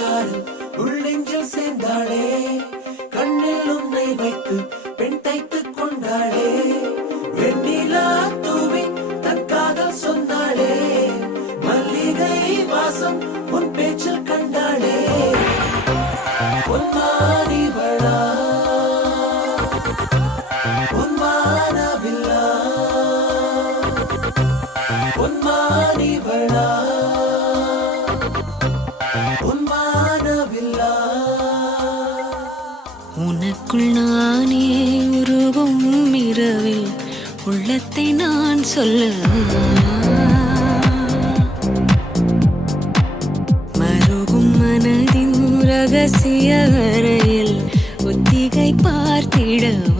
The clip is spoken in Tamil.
சாறு உள்ளெஞ்சில் சேர்ந்தாளே கண்ணில் உன்னை வைத்து பெண் தைத்துக் கொண்டாளே வெண்ணிலா தூவி தன் காதல் சொன்னாளே மல்லிகை வாசம் உன் பேச்சில் கண்டாளே உன்மானிவளா உன்மானவில்லா உன்மானிவளா உன்மானவில்லா உனக்குள் நானே உருவும் இரவில் உள்ளத்தை நான் சொல்ல மருகும் மனதின் ரகசிய அறையில் ஒத்திகை பார்த்திடவா